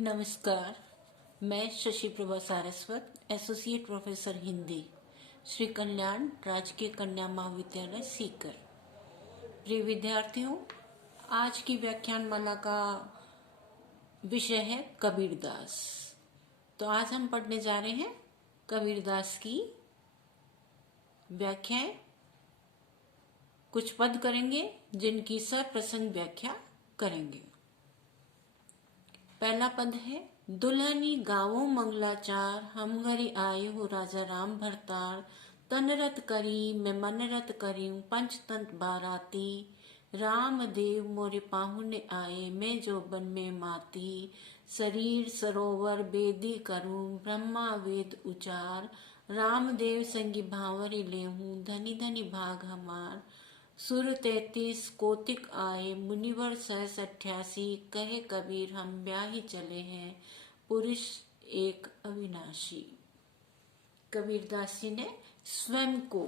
नमस्कार। मैं Shashi Prabha Saraswat, associate professor Hindi, Shri Kalyan राजकीय कन्या महाविद्यालय सीकर। प्रिय विद्यार्थियों, आज की व्याख्यान माला का विषय है कबीरदास। तो आज हम पढ़ने जा रहे हैं कबीरदास की व्याख्याएं। कुछ पद करेंगे जिनकी सप्रसंग व्याख्या करेंगे। पहला पद है, दुल्हनी गावो मंगलाचार, हम घरी आए हो राजा राम भरतार। तन रत करी मैं मन रत करी, पंचतंत्र बाराती। राम देव मोरे पाहुने आए, मैं जोबन में माती। शरीर सरोवर बेदी करूं, ब्रह्मा वेद उचार। राम देव संगी भावरी लेहूं, धनी धनी भाग हमार। सुर 33 कोतिक आए, मुनिवर 688। कहे कबीर हम ब्याही चले हैं, पुरुष एक अविनाशी। कबीरदास जी ने स्वयं को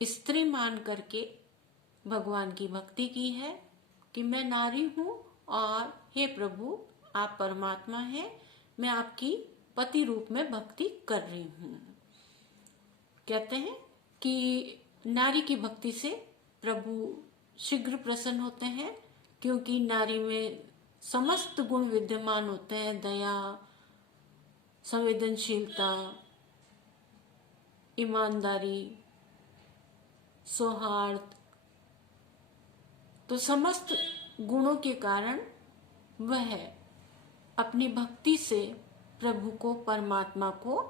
स्त्री मान करके भगवान की भक्ति की है कि मैं नारी हूँ और हे प्रभु आप परमात्मा हैं, मैं आपकी पति रूप में भक्ति कर रही हूँ। कहते हैं कि नारी की भक्ति से प्रभु शीघ्र प्रसन्न होते हैं, क्योंकि नारी में समस्त गुण विद्यमान होते हैं। दया, संवेदनशीलता, ईमानदारी, सौहार्द, तो समस्त गुणों के कारण वह अपनी भक्ति से प्रभु को, परमात्मा को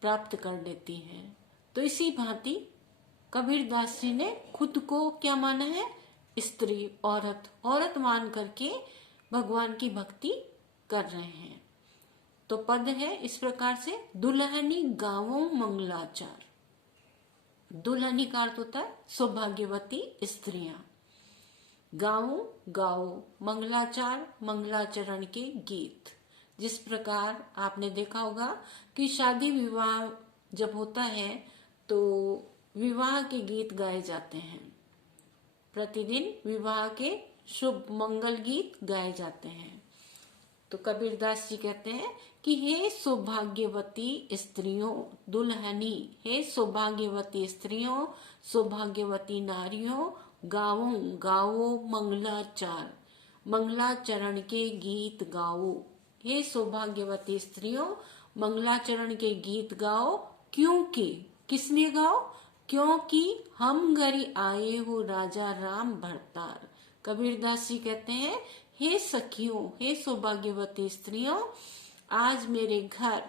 प्राप्त कर लेती हैं। तो इसी भांति कबीरदास जी ने खुद को क्या माना है? स्त्री, औरत मान करके भगवान की भक्ति कर रहे हैं। तो पद है इस प्रकार से, दुल्हनी गावो मंगलाचार। दुल्हनी का अर्थ होता है सौभाग्यवती स्त्रियां। गाओ, गाओ, मंगलाचार, मंगलाचरण के गीत। जिस प्रकार आपने देखा होगा कि शादी विवाह जब होता है तो विवाह के गीत गाए जाते हैं। प्रतिदिन विवाह के शुभ मंगल गीत गाए जाते हैं। तो कबीरदास जी कहते हैं कि हे सौभाग्यवती स्त्रियों, दुल्हनी, हे सौभाग्यवती स्त्रियों, सौभाग्यवती नारियों, गाओ गाओ मंगलाचार, मंगलाचरण के गीत गाओ। हे सौभाग्यवती स्त्रियों, मंगलाचरण के गीत गाओ। क्योंकि, किसने गाओ? क्योंकि हम घरी आए हो राजा राम भरतार। कबीरदास जी कहते हैं, हे सखियों, हे सौभाग्यवती स्त्रियों, आज मेरे घर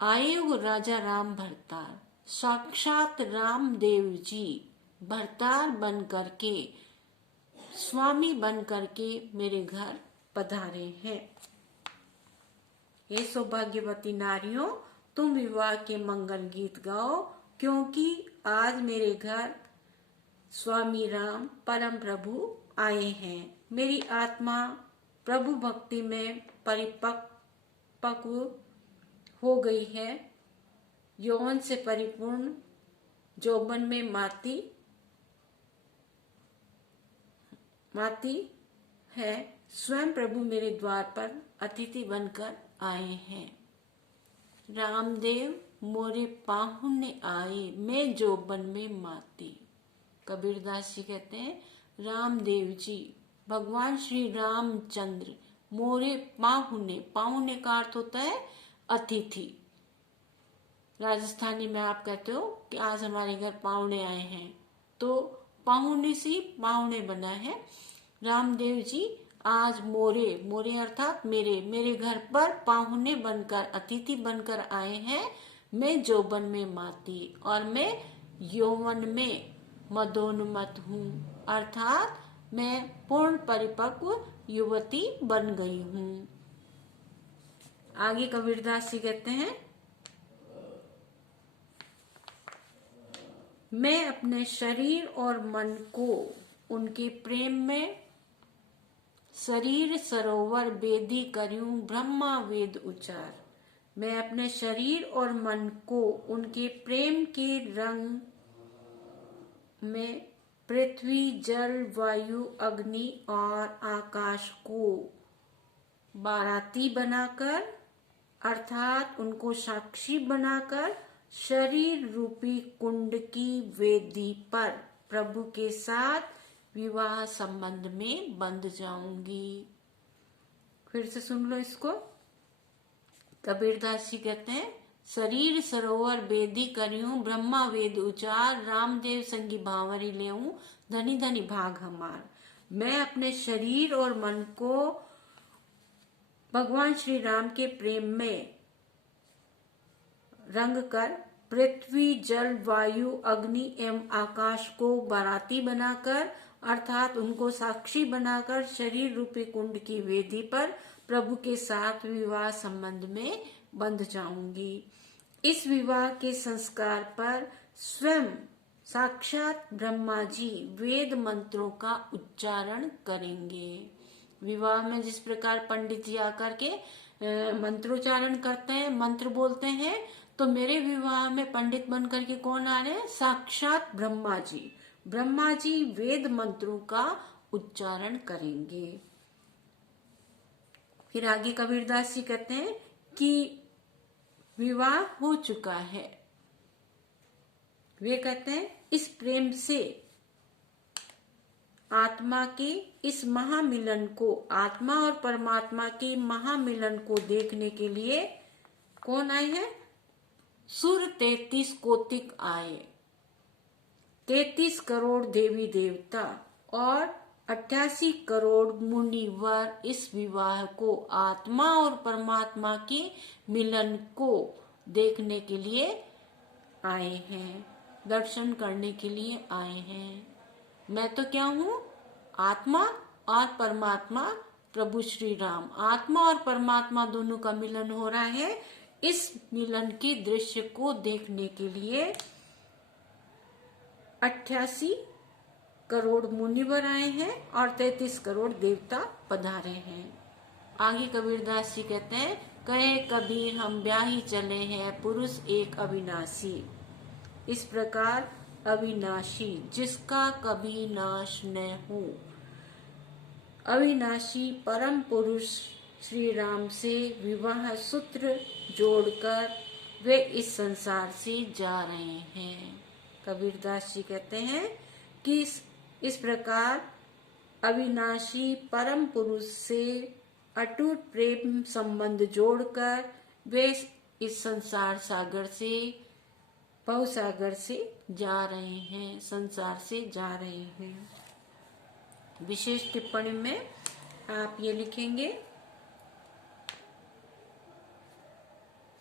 आए हो राजा राम भरतार। साक्षात राम देव जी भरतार बन करके, स्वामी बन करके मेरे घर पधारे हैं। हे सौभाग्यवती नारियों, तुम विवाह के मंगल गीत गाओ, क्योंकि आज मेरे घर स्वामी राम परम प्रभु आए हैं। मेरी आत्मा प्रभु भक्ति में परिपक्व हो गई है। यौवन से परिपूर्ण यौवन में माती है। स्वयं प्रभु मेरे द्वार पर अतिथि बनकर आए हैं। रामदेव मोरे पाहुने आए, मैं जोबन में माती। कबीरदास जी कहते हैं, रामदेव जी, भगवान श्री रामचंद्र मोरे पाहुने, पाहुने का अर्थ होता है अतिथि। राजस्थानी में आप कहते हो कि आज हमारे घर पाहुने आए हैं, तो पाहुने से पाहुने बना है। रामदेव जी आज मोरे अर्थात मेरे घर पर पाहुने बनकर, अतिथि बनकर आए हैं। मैं जोबन में माती, और मैं यौवन में मदोन्मत्त हूँ, अर्थात मैं पूर्ण परिपक्व युवती बन गई हूँ। आगे कबीरदास जी कहते हैं, मैं अपने शरीर और मन को उनके प्रेम में शरीर सरोवर बेदी करूं, ब्रह्मा वेद उचार। मैं अपने शरीर और मन को उनके प्रेम के रंग में पृथ्वी जल वायु अग्नि और आकाश को बाराती बनाकर अर्थात उनको साक्षी बनाकर शरीर रूपी कुंड की वेदी पर प्रभु के साथ विवाह संबंध में बंध जाऊंगी। फिर से सुन लो इसको। कबीरदास जी कहते हैं, शरीर सरोवर बेदी करियूं ब्रह्मा वेद उचार रामदेव संगी भावरी लेऊं धनी धनी भाग हमार। मैं अपने शरीर और मन को भगवान श्री राम के प्रेम में रंग कर पृथ्वी जल वायु अग्नि एवं आकाश को बाराती बनाकर अर्थात उनको साक्षी बनाकर शरीर रूपी कुंड की वेदी पर प्रभु के साथ विवाह संबंध में बंध जाऊंगी। इस विवाह के संस्कार पर स्वयं साक्षात ब्रह्मा जी वेद मंत्रों का उच्चारण करेंगे। विवाह में जिस प्रकार पंडित जी आकर के मंत्रोच्चारण करते हैं, मंत्र बोलते हैं, तो मेरे विवाह में पंडित बनकर के कौन आ रहे हैं? साक्षात ब्रह्मा जी। ब्रह्मा जी वेद मंत्रों का उच्चारण करेंगे। फिर आगे कबीरदास जी कहते हैं कि विवाह हो चुका है। वे कहते हैं, इस प्रेम से आत्मा के इस महामिलन को, आत्मा और परमात्मा के महामिलन को देखने के लिए कौन आए हैं? सुर 33 कोटिक आए, 33 करोड़ देवी देवता और 88 करोड़ मुनिवर इस विवाह को, आत्मा और परमात्मा के मिलन को देखने के लिए आए हैं, दर्शन करने के लिए आए हैं। मैं तो क्या हूँ? आत्मा और परमात्मा प्रभु श्री राम, आत्मा और परमात्मा दोनों का मिलन हो रहा है। इस मिलन के दृश्य को देखने के लिए 88 करोड़ मुनिवर आए हैं और 33 करोड़ देवता पधारे हैं। आगे कबीरदास जी कहते हैं, कहे कबीर हम ब्याही चले हैं पुरुष एक अविनाशी। इस प्रकार अविनाशी जिसका कभी नाश न हो, अविनाशी परम पुरुष श्री राम से विवाह सूत्र जोड़कर वे इस संसार से जा रहे हैं। कबीरदास जी कहते हैं कि इस प्रकार अविनाशी परम पुरुष से अटूट प्रेम संबंध जोड़कर वे इस संसार सागर से, भवसागर से जा रहे हैं, संसार से जा रहे हैं। विशेष टिप्पणी में आप ये लिखेंगे,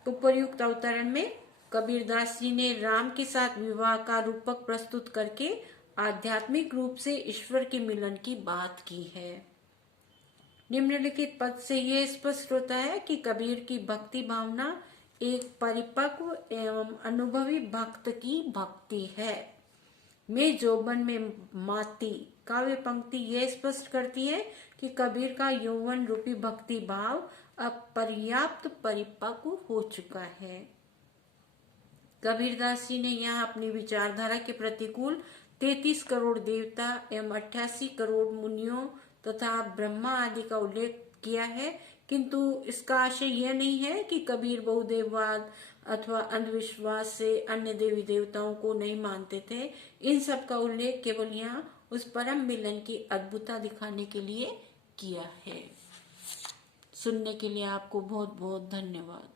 उपर्युक्त अवतरण में कबीरदास जी ने राम के साथ विवाह का रूपक प्रस्तुत करके आध्यात्मिक रूप से ईश्वर के मिलन की बात की है। निम्नलिखित पद से यह स्पष्ट होता है कि कबीर की भक्ति भावना एक परिपक्व एवं अनुभवी भक्त की भक्ति है। मैं जोबन में माती काव्य पंक्ति यह स्पष्ट करती है कि कबीर का यौवन रूपी भक्ति भाव अब पर्याप्त परिपक्व हो चुका है। कबीरदास जी ने यहाँ अपनी विचारधारा के प्रतिकूल 33 करोड़ देवता एवं 88 करोड़ मुनियों तथा ब्रह्मा आदि का उल्लेख किया है, किंतु इसका आशय यह नहीं है कि कबीर बहुदेववाद अथवा अंधविश्वास से अन्य देवी देवताओं को नहीं मानते थे। इन सब का उल्लेख केवल यहाँ उस परम मिलन की अद्भुतता दिखाने के लिए किया है। सुनने के लिए आपको बहुत बहुत धन्यवाद।